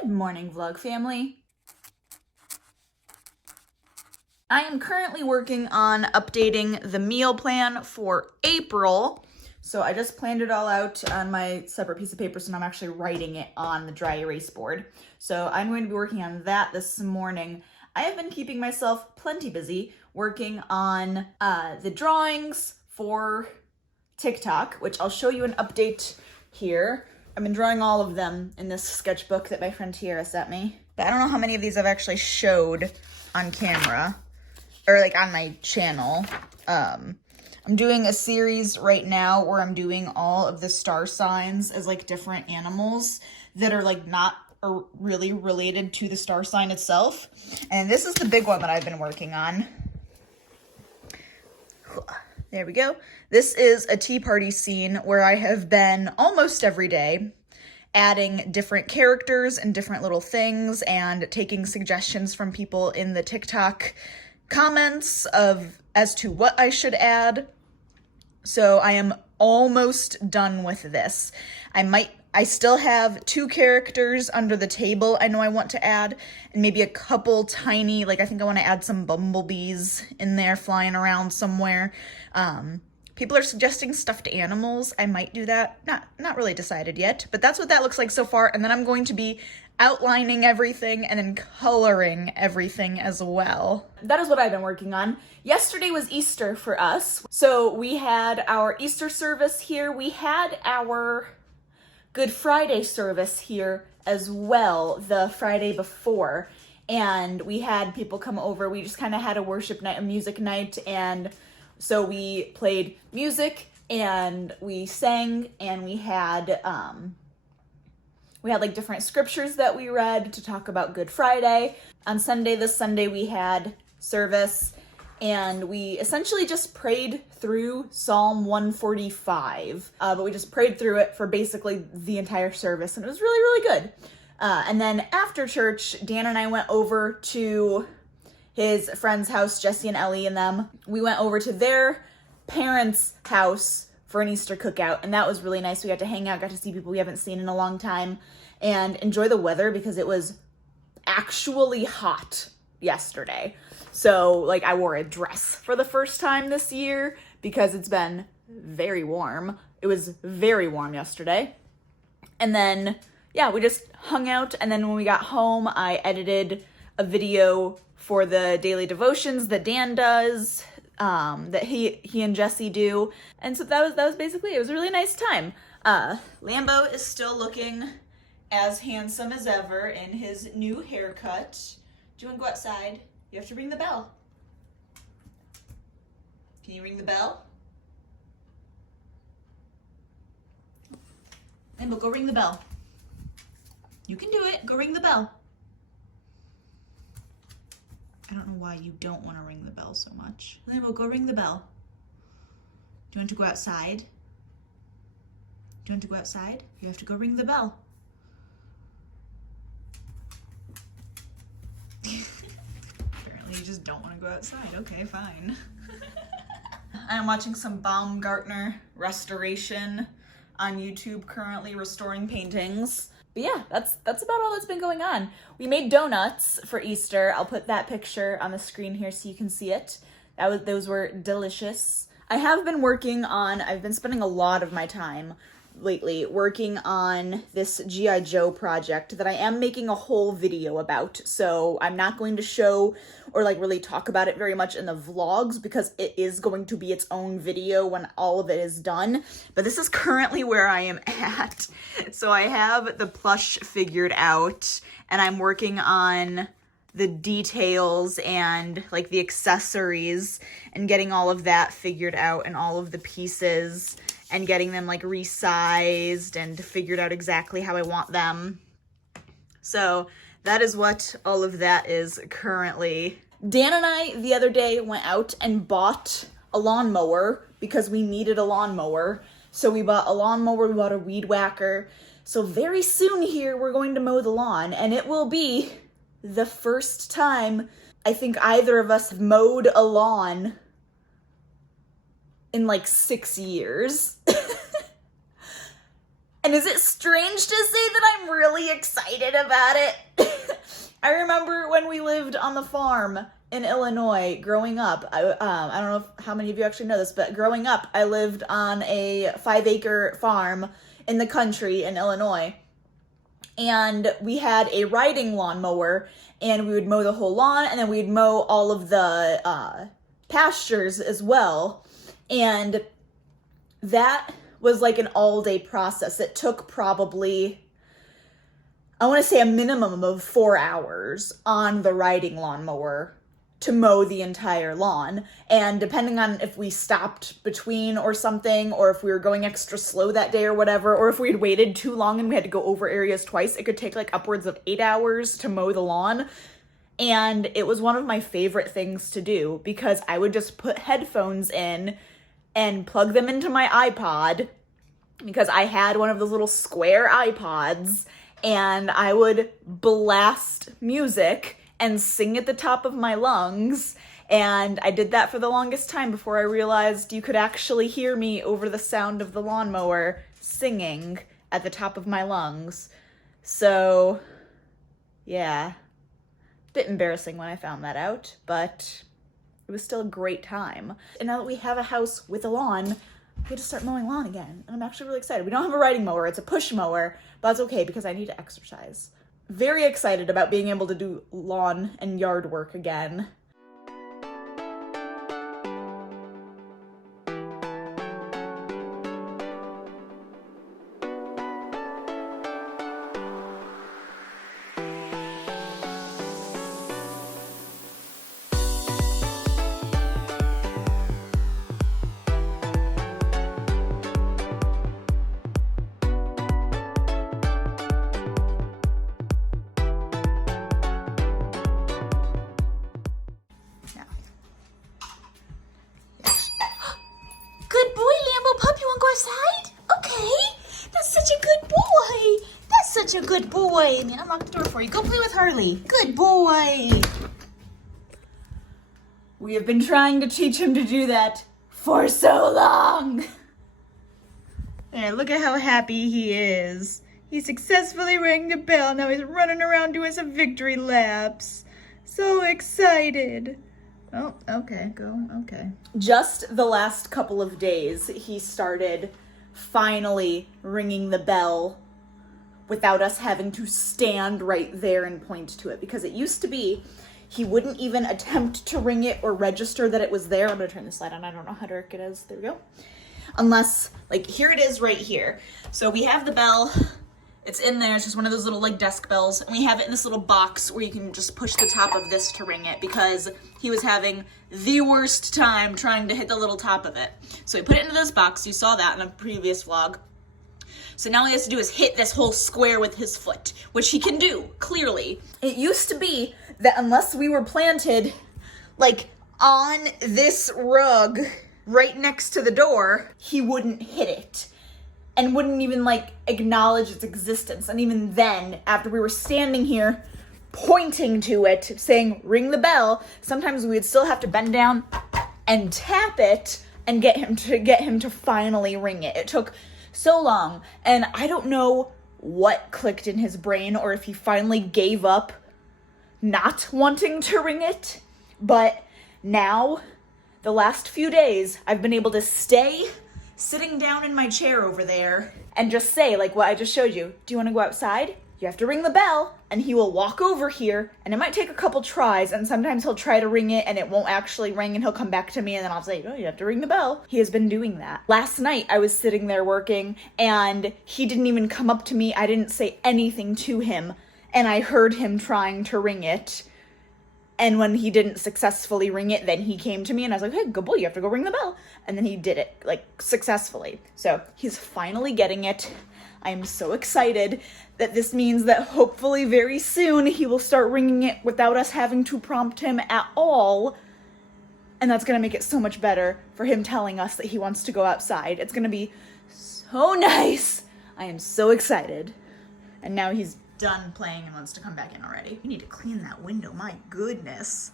Good morning, vlog family. I am currently working on updating the meal plan for April. So I just planned it all out on my separate piece of paper, so now I'm actually writing it on the dry erase board. So I'm going to be working on that this morning. I have been keeping myself plenty busy working on the drawings for TIk Tok, which I'll show you an update here. I've been drawing all of them in this sketchbook that my friend Tiara sent me. But I don't know how many of these I've actually showed on camera or like on my channel. I'm doing a series right now where I'm doing all of the star signs as like different animals that are like not really related to the star sign itself. And this is the big one that I've been working on. There we go. This is a tea party scene where I have been almost every day adding different characters and different little things and taking suggestions from people in the TikTok comments as to what I should add. So I am almost done with this. I still have 2 characters under the table I know I want to add, and maybe a couple tiny, like I think I want to add some bumblebees in there flying around somewhere. People are suggesting stuffed animals. I might do that. Not really decided yet, but that's what that looks like so far. And then I'm going to be outlining everything and then coloring everything as well. That is what I've been working on. Yesterday was Easter for us. So we had our Easter service here. We had our Good Friday service here as well the Friday before. And we had people come over. We just kind of had a worship night, a music night, and so we played music and we sang and we had like different scriptures that we read to talk about Good Friday. On this Sunday, we had service and we essentially just prayed through Psalm 145. But we just prayed through it for basically the entire service and it was really, really good. And then after church, Dan and I went over to his friend's house, Jesse and Ellie and them. We went over to their parents' house for an Easter cookout, and that was really nice. We got to hang out, got to see people we haven't seen in a long time, and enjoy the weather because it was actually hot yesterday. So, like, I wore a dress for the first time this year because it's been very warm. It was very warm yesterday. And then, yeah, we just hung out, and then when we got home, I edited a video for the daily devotions that Dan does, that he and Jesse do. And so that was basically it. It was a really nice time. Lambeau is still looking as handsome as ever in his new haircut. Do you want to go outside? You have to ring the bell. Can you ring the bell? Lambeau, go ring the bell. You can do it. Go ring the bell. I don't know why you don't want to ring the bell so much. Lambeau, go ring the bell. Do you want to go outside? Do you want to go outside? You have to go ring the bell. Apparently you just don't want to go outside. Okay, fine. I'm watching some Baumgartner restoration on YouTube currently, restoring paintings. But yeah, that's about all that's been going on. We made donuts for Easter. I'll put that picture on the screen here so you can see it. Those were delicious. I've been spending a lot of my time lately working on this G.I. Joe project that I am making a whole video about. So I'm not going to show or like really talk about it very much in the vlogs because it is going to be its own video when all of it is done. But this is currently where I am at. So I have the plush figured out and I'm working on the details and like the accessories and getting all of that figured out and all of the pieces and getting them like resized and figured out exactly how I want them. So that is what all of that is currently. Dan and I the other day went out and bought a lawnmower because we needed a lawnmower. So we bought a lawnmower, we bought a weed whacker. So very soon here we're going to mow the lawn and it will be the first time I think either of us have mowed a lawn in like 6 years. And is it strange to say that I'm really excited about it? I remember when we lived on the farm in Illinois growing up. I don't know how many of you actually know this, but growing up, I lived on a 5-acre farm in the country in Illinois. And we had a riding lawnmower, and we would mow the whole lawn, and then we'd mow all of the pastures as well. And that was like an all-day process. It took probably, I want to say, a minimum of 4 hours on the riding lawnmower to mow the entire lawn. And depending on if we stopped between or something, or if we were going extra slow that day or whatever, or if we had waited too long and we had to go over areas twice, it could take like upwards of 8 hours to mow the lawn. And it was one of my favorite things to do because I would just put headphones in and plug them into my iPod, because I had one of those little square iPods, and I would blast music and sing at the top of my lungs. And I did that for the longest time before I realized you could actually hear me over the sound of the lawnmower singing at the top of my lungs. So, yeah. Bit embarrassing when I found that out, but it was still a great time. And now that we have a house with a lawn, we get to start mowing lawn again. And I'm actually really excited. We don't have a riding mower, it's a push mower, but that's okay because I need to exercise. Very excited about being able to do lawn and yard work again. Good boy, Lambeau pup. You want to go outside? Okay. That's such a good boy. That's such a good boy. Let me unlock the door for you. Go play with Harley. Good boy. We have been trying to teach him to do that for so long. There, look at how happy he is. He successfully rang the bell. Now he's running around doing some victory laps. So excited. Oh, okay, go, okay. Just the last couple of days, he started finally ringing the bell without us having to stand right there and point to it. Because it used to be, he wouldn't even attempt to ring it or register that it was there. I'm gonna turn this light on, I don't know how dark it is. There we go. Unless, like, here it is right here. So we have the bell. It's in there. It's just one of those little like desk bells. And we have it in this little box where you can just push the top of this to ring it, because he was having the worst time trying to hit the little top of it. So we put it into this box. You saw that in a previous vlog. So now all he has to do is hit this whole square with his foot, which he can do, clearly. It used to be that unless we were planted like on this rug right next to the door, he wouldn't hit it. And wouldn't even like acknowledge its existence. And even then, after we were standing here pointing to it, saying ring the bell, sometimes we would still have to bend down and tap it and get him to finally ring it. It took so long, and I don't know what clicked in his brain or if he finally gave up not wanting to ring it, but now the last few days I've been able to stay sitting down in my chair over there and just say, like what I just showed you, do you want to go outside? You have to ring the bell, and he will walk over here, and it might take a couple tries, and sometimes he'll try to ring it and it won't actually ring, and he'll come back to me, and then I'll say, oh, you have to ring the bell. He has been doing that. Last night I was sitting there working, and he didn't even come up to me. I didn't say anything to him, and I heard him trying to ring it. And when he didn't successfully ring it, then he came to me and I was like, hey, good boy, you have to go ring the bell. And then he did it, like, successfully. So he's finally getting it. I am so excited that this means that hopefully very soon he will start ringing it without us having to prompt him at all. And that's going to make it so much better for him telling us that he wants to go outside. It's going to be so nice. I am so excited. And now he's done playing and wants to come back in already. We need to clean that window, my goodness.